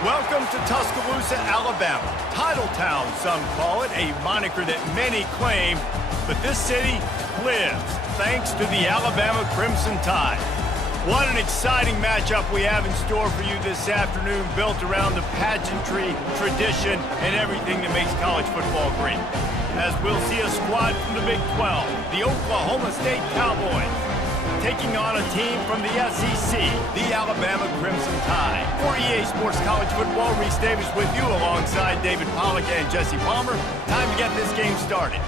Welcome to Tuscaloosa, Alabama. Titletown, some call it, a moniker that many claim, but this city lives thanks to the Alabama Crimson Tide. What an exciting matchup we have in store for you this afternoon, built around the pageantry, tradition, and everything that makes college football great. As we'll see a squad from the Big 12, the Oklahoma State Cowboys, taking on a team from the SEC, the Alabama Crimson Tide. For EA Sports College Football, Reese Davis with you alongside David Pollack and Jesse Palmer. Time to get this game started.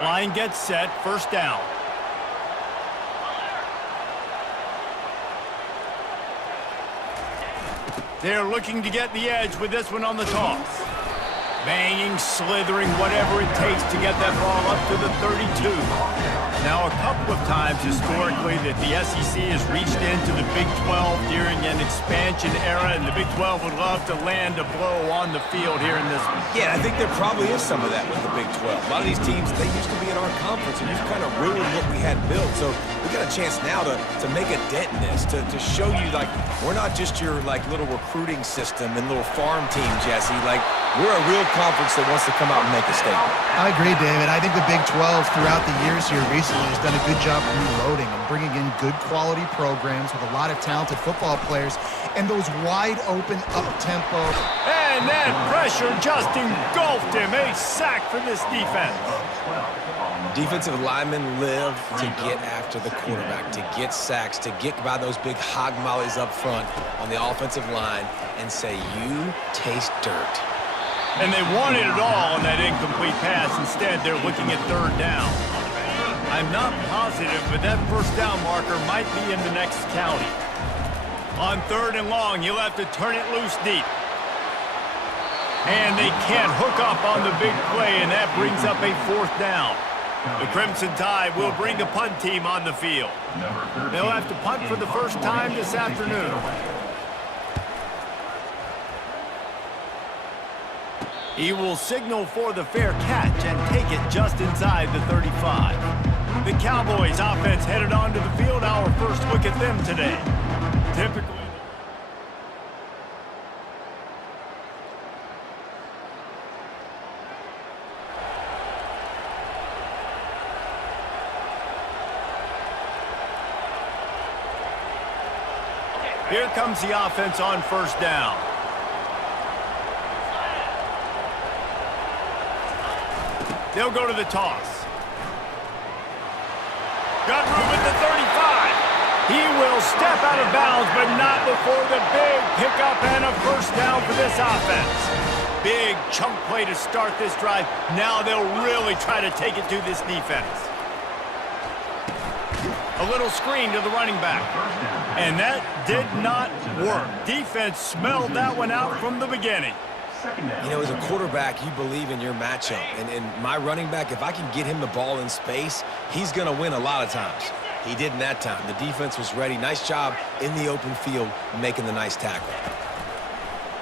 Line gets set, first down. They're looking to get the edge with this one on the toss. Banging, slithering, whatever it takes to get that ball up to the 32. Now, a couple of times historically that the SEC has reached into the Big 12 during an expansion era, and the Big 12 would love to land a blow on the field here in this one. Yeah, I think there probably is some of that with the Big 12. A lot of these teams, they used to be in our conference, and you've kind of ruined what we had built. So we got a chance now to make a dent in this, to show you, like, we're not just your, like, little recruiting system and little farm team, Jesse. Like, we're a real conference that wants to come out and make a statement. I agree, David. I think the Big 12 throughout the years here recently has done a good job reloading and bringing in good quality programs with a lot of talented football players and those wide open up-tempo. And that pressure just engulfed him. A sack for this defense. Defensive linemen live to get after the quarterback, to get sacks, to get by those big hog mollies up front on the offensive line and say, you taste dirt. And they wanted it all on that incomplete pass. Instead, they're looking at third down. I'm not positive, but that first down marker might be in the next county. On third and long, he'll have to turn it loose deep. And they can't hook up on the big play, and that brings up a fourth down. The Crimson Tide will bring the punt team on the field. They'll have to punt for the first time this afternoon. He will signal for the fair catch and take it just inside the 35. The Cowboys offense headed onto the field. Our first look at them today. Typically. Here comes the offense on first down. They'll go to the toss. Got room at the 35. He will step out of bounds, but not before the big pickup and a first down for this offense. Big chunk play to start this drive. Now they'll really try to take it to this defense. A little screen to the running back. And that did not work. Defense smelled that one out from the beginning. You know, as a quarterback, you believe in your matchup. And my running back, if I can get him the ball in space, he's going to win a lot of times. He didn't that time. The defense was ready. Nice job in the open field making the nice tackle.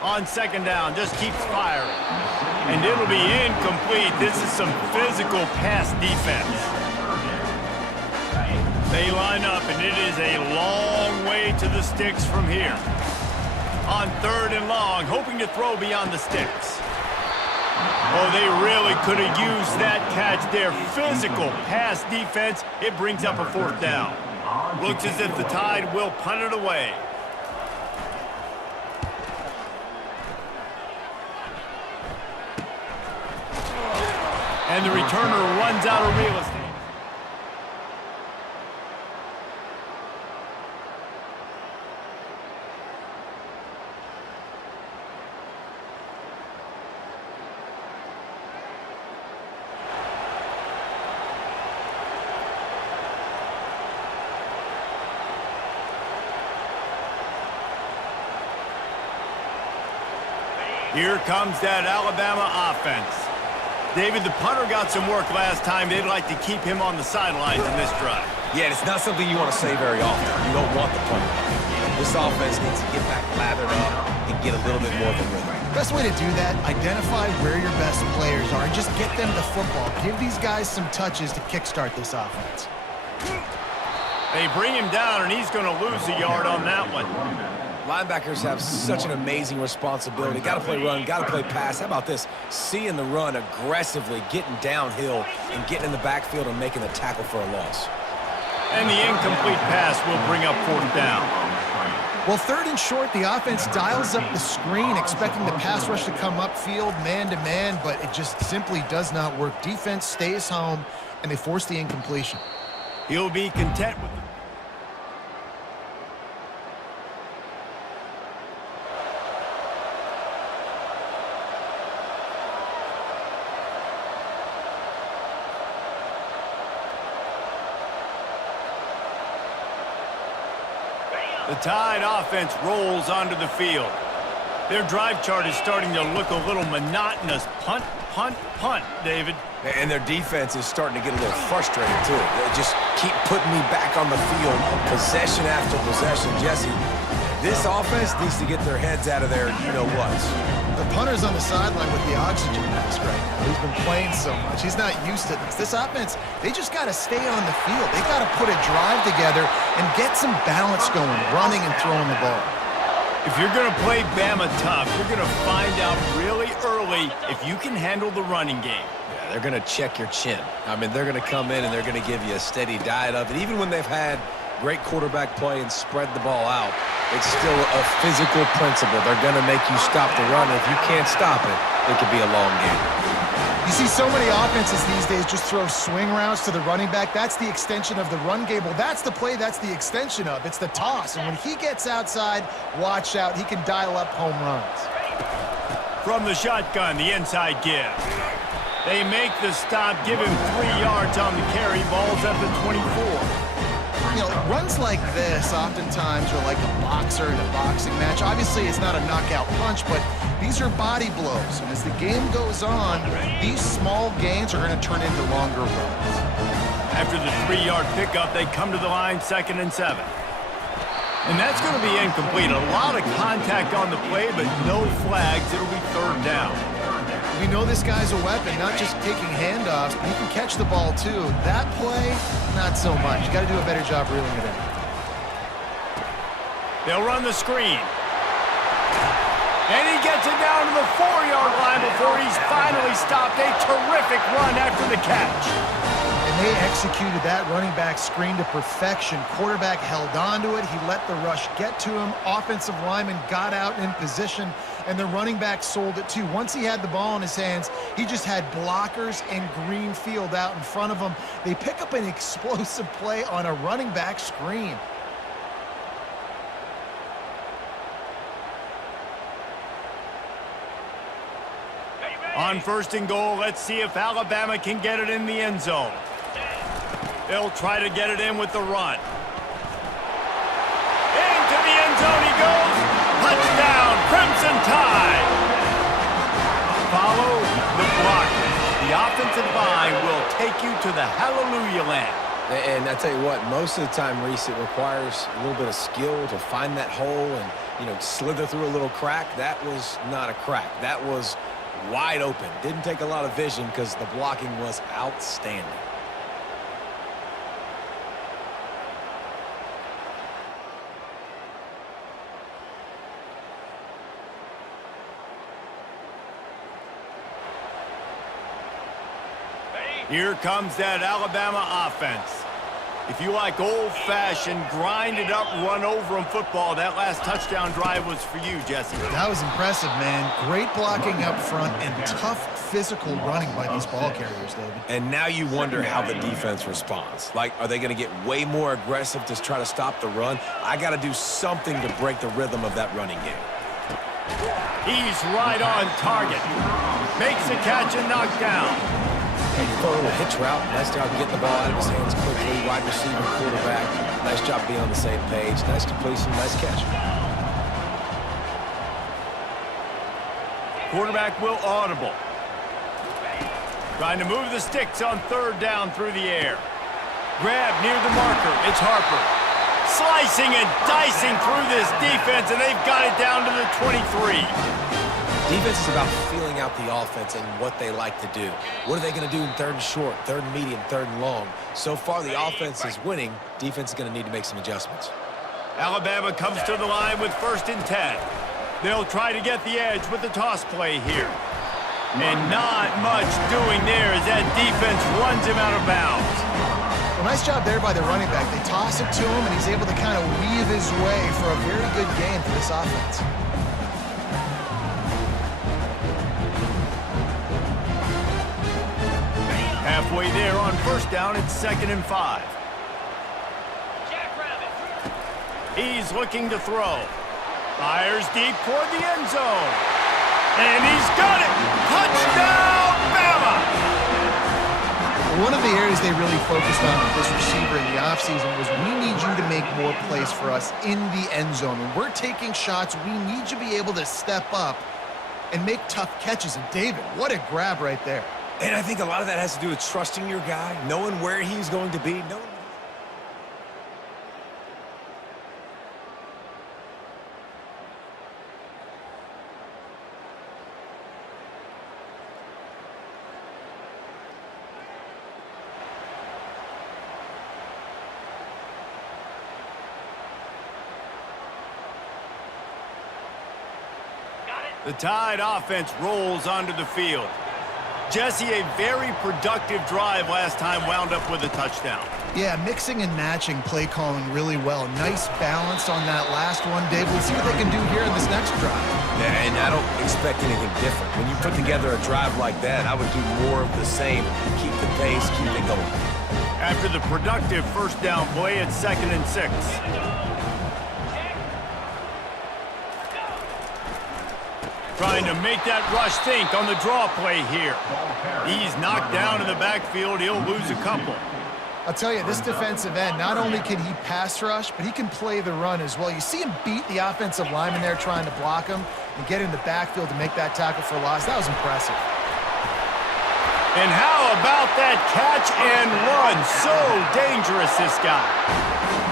On second down, just keeps firing. And it'll be incomplete. This is some physical pass defense. They line up, and it is a long way to the sticks from here. On third and long, hoping to throw beyond the sticks. Oh, they really could have used that catch there. Physical pass defense. It brings up a fourth down. Looks as if the Tide will punt it away. And the returner runs out of real estate. Here comes that Alabama offense. David, the punter got some work last time. They'd like to keep him on the sidelines in this drive. Yeah, and it's not something you want to say very often. You don't want the punter. This offense needs to get back lathered up and get a little bit more of a rhythm. Best way to do that, identify where your best players are and just get them the football. Give these guys some touches to kickstart this offense. They bring him down, and he's going to lose a yard on that one. Linebackers have such an amazing responsibility. Got to play run, got to play pass. How about this? Seeing the run aggressively, getting downhill, and getting in the backfield and making the tackle for a loss. And the incomplete pass will bring up 4th down. Well, 3rd and short, the offense dials up the screen, expecting the pass rush to come upfield, man-to-man, but it just simply does not work. Defense stays home, and they force the incompletion. He'll be content with it. The Tide offense rolls onto the field. Their drive chart is starting to look a little monotonous. Punt, punt, punt, David. And their defense is starting to get a little frustrated, too. They just keep putting me back on the field, possession after possession. Jesse, this offense needs to get their heads out of their you-know-whats. The punter's on the sideline with the oxygen mask right now. He's been playing so much. He's not used to this. This offense, they just got to stay on the field. They got to put a drive together and get some balance going, running and throwing the ball. If you're going to play Bama tough, you're going to find out really early if you can handle the running game. Yeah, they're going to check your chin. I mean, they're going to come in and they're going to give you a steady diet of it. Even when they've had great quarterback play and spread the ball out, it's still a physical principle. They're going to make you stop the run. If you can't stop it, it could be a long game. You see so many offenses these days just throw swing routes to the running back. That's the extension of the run game. Well, that's the play that's the extension of. It's the toss. And when he gets outside, watch out. He can dial up home runs. From the shotgun, the inside give. They make the stop, give him 3 yards on the carry. Ball's at the 24. You know, runs like this oftentimes are like a boxer in a boxing match. Obviously, it's not a knockout punch, but these are body blows. And as the game goes on, these small gains are going to turn into longer runs. After the 3-yard pickup, they come to the line, 2nd and 7. And that's going to be incomplete. A lot of contact on the play, but no flags. It'll be 3rd down. We know this guy's a weapon, not just taking handoffs, but he can catch the ball too. That play, not so much. You got to do a better job reeling it in. They'll run the screen. And he gets it down to the 4-yard line before he's finally stopped. A terrific run after the catch. And they executed that running back screen to perfection. Quarterback held on to it. He let the rush get to him. Offensive lineman got out in position, and the running back sold it too. Once he had the ball in his hands, he just had blockers and green field out in front of him. They pick up an explosive play on a running back screen. On 1st and goal, let's see if Alabama can get it in the end zone. They'll try to get it in with the run. Into the end zone he goes. Touchdown, Crimson Tide. Follow the blockers. The offensive line will take you to the hallelujah land. And I tell you what, most of the time, Reese, it requires a little bit of skill to find that hole and, slither through a little crack. That was not a crack. That was wide open. Didn't take a lot of vision because the blocking was outstanding. Here comes that Alabama offense. If you like old-fashioned, grind-it-up, run-over-'em football, that last touchdown drive was for you, Jesse. That was impressive, man. Great blocking up front and tough physical running by these ball carriers, David. And now you wonder how the defense responds. Like, are they going to get way more aggressive to try to stop the run? I got to do something to break the rhythm of that running game. He's right on target. Makes the catch and knocked down. And you throw a little hitch route. Nice job getting the ball out of his hands quickly. Wide receiver, quarterback. Nice job being on the same page. Nice completion, nice catch. Quarterback will audible. Trying to move the sticks on third down through the air. Grab near the marker. It's Harper. Slicing and dicing through this defense, and they've got it down to the 23. Defense is about feeling out the offense and what they like to do. What are they going to do in third and short, third and medium, third and long? So far, the offense is winning. Defense is going to need to make some adjustments. Alabama comes to the line with 1st and 10. They'll try to get the edge with the toss play here. And not much doing there as that defense runs him out of bounds. Well, nice job there by the running back. They toss it to him, and he's able to kind of weave his way for a very good gain for this offense. Halfway there on 1st down, it's 2nd and 5. He's looking to throw. Fires deep toward the end zone. And he's got it! Touchdown, Bama! One of the areas they really focused on with this receiver in the offseason was we need you to make more plays for us in the end zone. When we're taking shots, we need you to be able to step up and make tough catches. And David, what a grab right there. And I think a lot of that has to do with trusting your guy, knowing where he's going to be, knowing. The Tide offense rolls onto the field. Jesse, a very productive drive last time wound up with a touchdown. Yeah, mixing and matching play calling really well. Nice balance on that last one, Dave. We'll see what they can do here in this next drive. Yeah, and I don't expect anything different. When you put together a drive like that, I would do more of the same. Keep the pace, keep it going. After the productive 1st down play, it's 2nd and 6. Trying to make that rush think on the draw play here. He's knocked down in the backfield. He'll lose a couple. I'll tell you, this defensive end, not only can he pass rush, but he can play the run as well. You see him beat the offensive lineman there trying to block him and get in the backfield to make that tackle for loss. That was impressive. And how about that catch and run? So dangerous, this guy.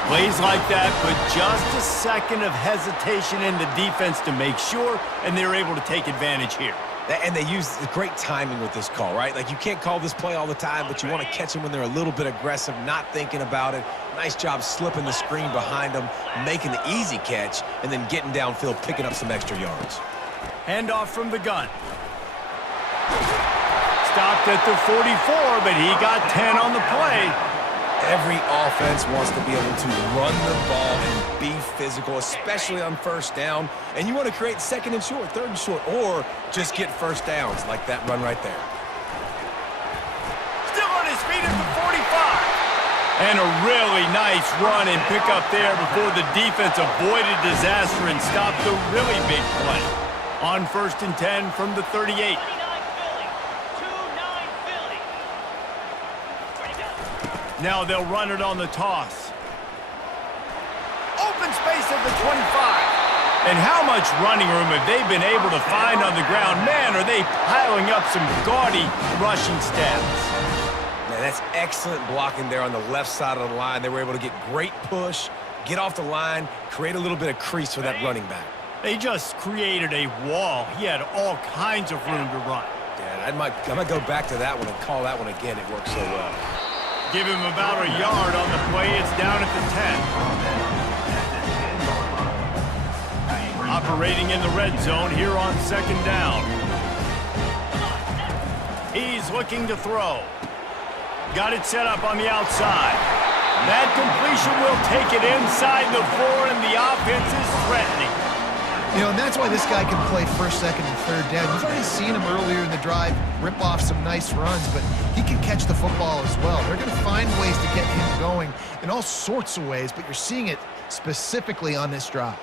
Plays like that, but just a second of hesitation in the defense to make sure, and they're able to take advantage here. And they use great timing with this call, right? Like, you can't call this play all the time, but you want to catch them when they're a little bit aggressive, not thinking about it. Nice job slipping the screen behind them, making the easy catch, and then getting downfield, picking up some extra yards. Handoff from the gun. Stopped at the 44, but he got 10 on the play. Every offense wants to be able to run the ball and be physical, especially on 1st down. And you want to create 2nd and short, 3rd and short, or just get 1st downs like that run right there. Still on his feet at the 45. And a really nice run and pick up there before the defense avoided disaster and stopped the really big play. On 1st and 10 from the 38. Now they'll run it on the toss. Open space at the 25. And how much running room have they been able to find on the ground? Man, are they piling up some gaudy rushing stats. Man, that's excellent blocking there on the left side of the line. They were able to get great push, get off the line, create a little bit of crease for that running back. They just created a wall. He had all kinds of room to run. Yeah, I might go back to that one and call that one again. It worked so well. Give him about a yard on the play. It's down at the 10. Operating in the red zone here on 2nd down. He's looking to throw. Got it set up on the outside. That completion will take it inside the 4, and the offense is threatening. You know, and that's why this guy can play 1st, 2nd, and 3rd down. You've already seen him earlier in the drive rip off some nice runs, but he can catch the football as well. They're going to find ways to get him going in all sorts of ways, but you're seeing it specifically on this drive.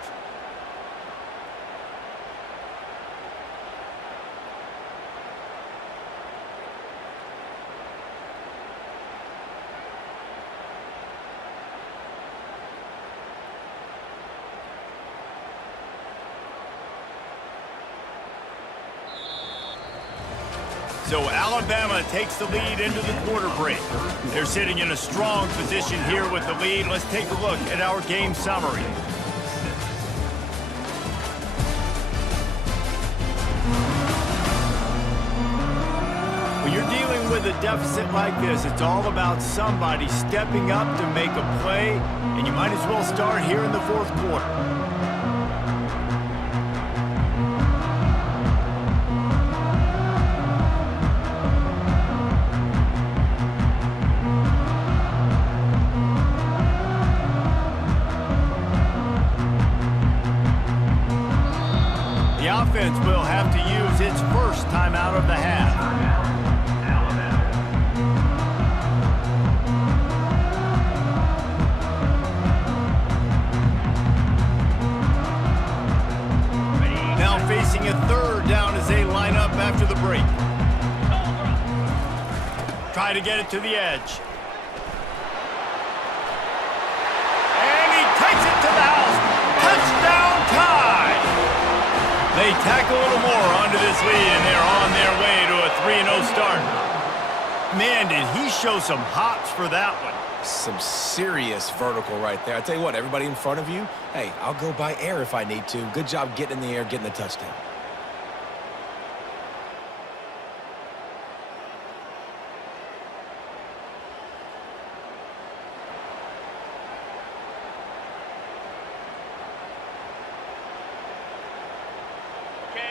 so Alabama takes the lead into the quarter break. They're sitting in a strong position here with the lead. Let's take a look at our game summary. When you're dealing with a deficit like this, it's all about somebody stepping up to make a play, and you might as well start here in the fourth quarter. The offense will have to use its first timeout of the half. Now facing a third down as they line up after the break. Try to get it to the edge. And he takes it to the house. Touchdown tie! They tack a little more onto this lead, and they're on their way to a 3-0 start. Man, did he show some hops for that one. Some serious vertical right there. I tell you what, everybody in front of you, hey, I'll go by air if I need to. Good job getting in the air, getting the touchdown.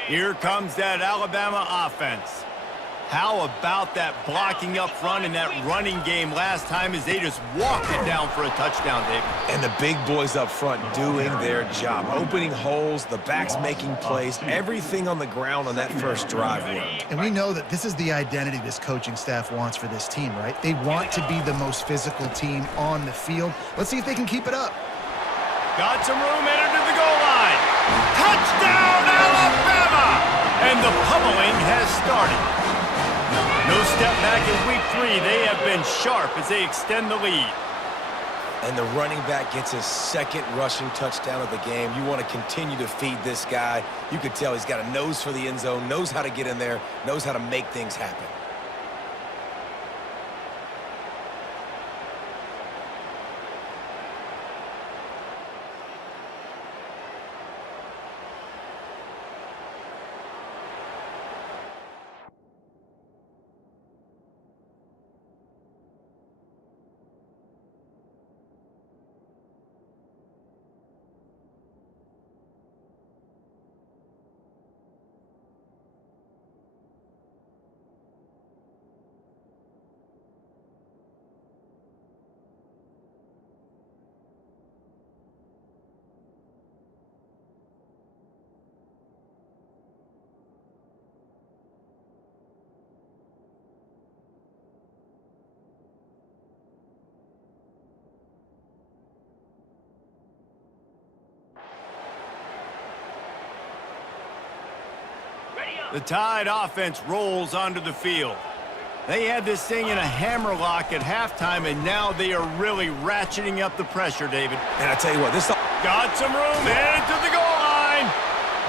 Here comes that Alabama offense. How about that blocking up front and that running game last time as they just walked it down for a touchdown, David? And the big boys up front doing their job. Opening holes, the backs making plays, everything on the ground on that first drive worked. And we know that this is the identity this coaching staff wants for this team, right? They want to be the most physical team on the field. Let's see if they can keep it up. Got some room, headed to the goal line. Touchdown, Alabama! And the pummeling has started. No step back in week 3. They have been sharp as they extend the lead. And the running back gets his second rushing touchdown of the game. You want to continue to feed this guy. You could tell he's got a nose for the end zone, knows how to get in there, knows how to make things happen. The Tide offense rolls onto the field. They had this thing in a hammerlock at halftime, and now they are really ratcheting up the pressure, David. And I tell you what, this... Got some room, headed to the goal line.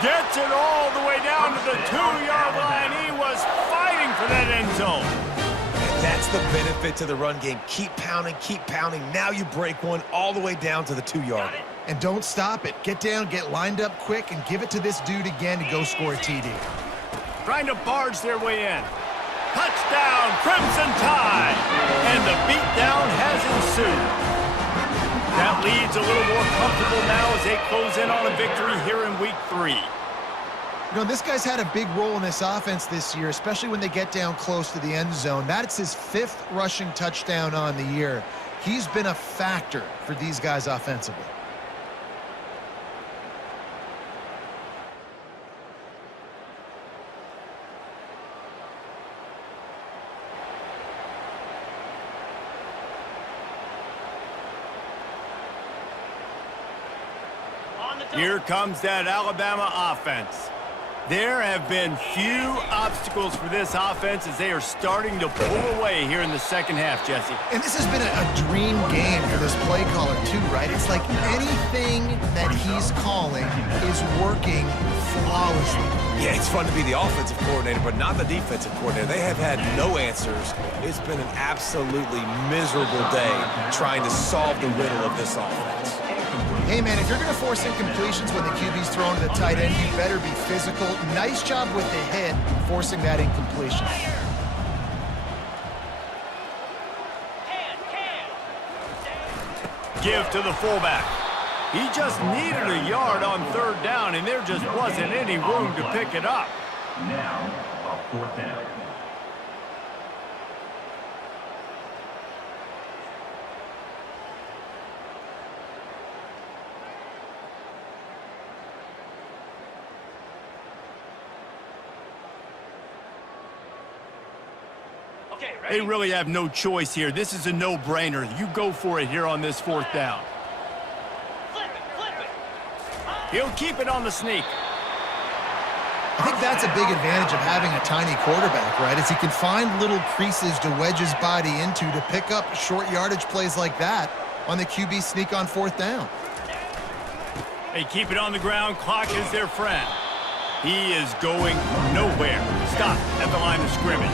Gets it all the way down to the 2-yard line. He was fighting for that end zone. And that's the benefit to the run game. Keep pounding, keep pounding. Now you break one all the way down to the 2-yard line. And don't stop it. Get down, get lined up quick, and give it to this dude again to go score a TD. Trying to barge their way in. Touchdown, Crimson Tide! And the beatdown has ensued. That lead's a little more comfortable now as they close in on a victory here in week 3. You know, this guy's had a big role in this offense this year, especially when they get down close to the end zone. That's his 5th rushing touchdown on the year. He's been a factor for these guys offensively. Here comes that Alabama offense. There have been few obstacles for this offense as they are starting to pull away here in the second half, Jesse. And this has been a dream game for this play caller too, right? It's like anything that he's calling is working flawlessly. Yeah, it's fun to be the offensive coordinator, but not the defensive coordinator. They have had no answers. It's been an absolutely miserable day trying to solve the riddle of this offense. Hey, man, if you're going to force incompletions when the QB's thrown to the tight end, you better be physical. Nice job with the hit, forcing that incompletion. Give to the fullback. He just needed a yard on third down, and there just wasn't any room to pick it up. Now, a fourth down. They really have no choice here. This is a no-brainer. You go for it here on this fourth down. He'll keep it on the sneak. I think that's a big advantage of having a tiny quarterback, right? Is he can find little creases to wedge his body into to pick up short yardage plays like that on the QB sneak on fourth down. They keep it on the ground. Clock is their friend. He is going nowhere. Stop at the line of scrimmage.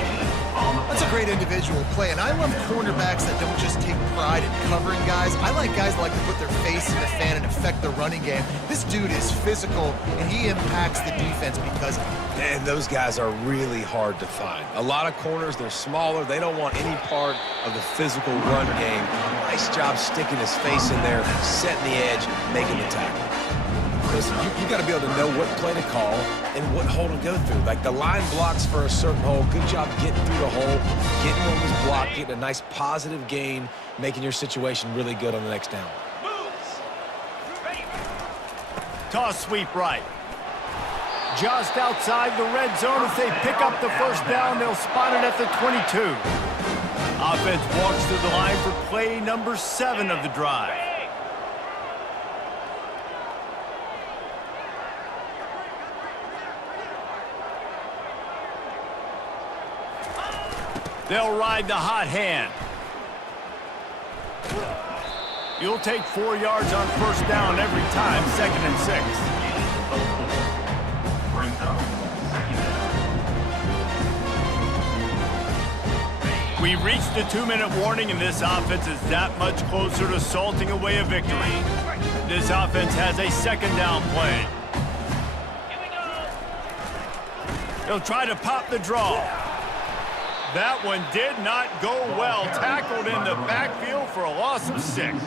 That's a great individual play, and I love cornerbacks that don't just take pride in covering guys. I like guys that like to put their face in the fan and affect the running game. This dude is physical, and he impacts the defense because of it. And those guys are really hard to find. A lot of corners, they're smaller. They don't want any part of the physical run game. Nice job sticking his face in there, setting the edge, making the tackle. Listen, you got to be able to know what play to call and what hole to go through. Like the line blocks for a certain hole. Good job getting through the hole, getting on this block, getting a nice positive gain, making your situation really good on the next down. Toss sweep right. Just outside the red zone as they pick up the first down. They'll spot it at the 22. Offense walks to the line for play number 7 of the drive. They'll ride the hot hand. You'll take 4 yards on first down every time, 2nd and 6. We reached the 2-minute warning, and this offense is that much closer to salting away a victory. This offense has a 2nd down play. They'll try to pop the draw. That one did not go well. Tackled in the backfield for a loss of 6.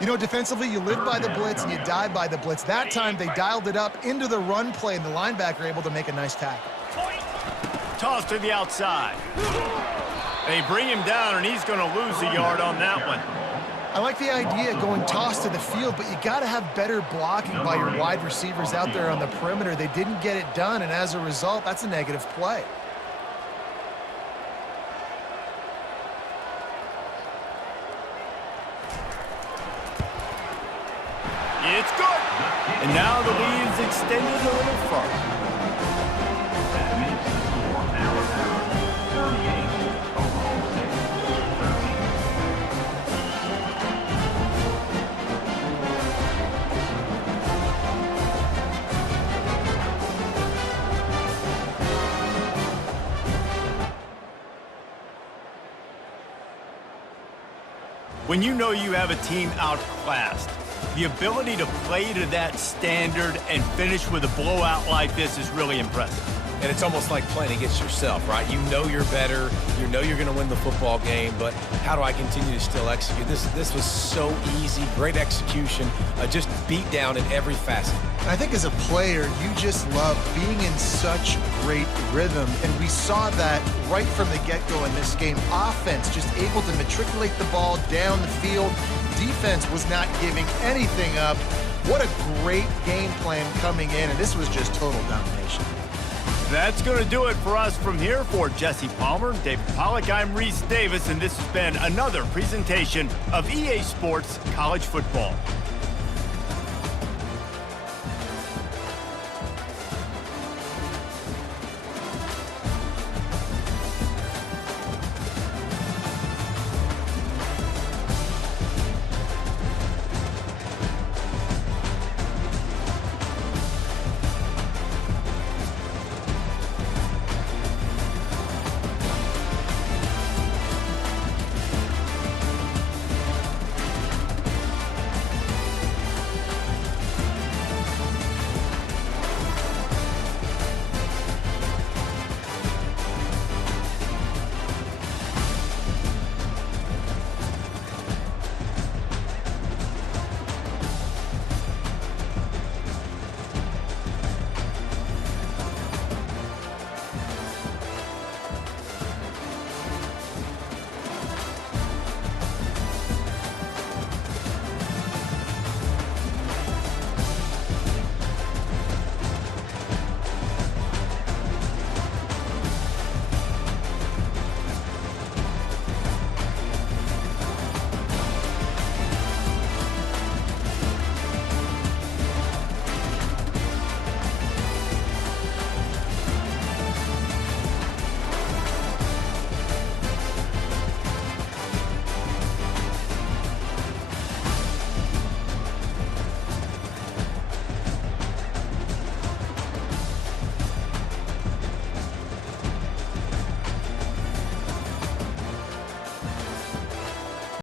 You know, defensively, you live by the blitz and you die by the blitz. That time, they dialed it up into the run play, and the linebacker able to make a nice tackle. Toss to the outside. They bring him down, and he's going to lose a yard on that one. I like the idea of going toss to the field, but you got to have better blocking by your wide receivers out there on the perimeter. They didn't get it done, and as a result, that's a negative play. It's good. And now the lead is extended a little further. That makes the score Alabama 38, Oklahoma State 13. When you know you have a team outclassed, the ability to play to that standard and finish with a blowout like this is really impressive. And it's almost like playing against yourself, right? You know you're better. You know you're going to win the football game, but how do I continue to still execute? This was so easy, great execution, just beat down in every facet. I think as a player, you just love being in such great rhythm, and we saw that right from the get-go in this game. Offense just able to matriculate the ball down the field. Defense was not giving anything up. What a great game plan coming in, and this was just total domination. That's going to do it for us from here. For Jesse Palmer, David Pollack, I'm Reese Davis, and this has been another presentation of EA Sports College Football.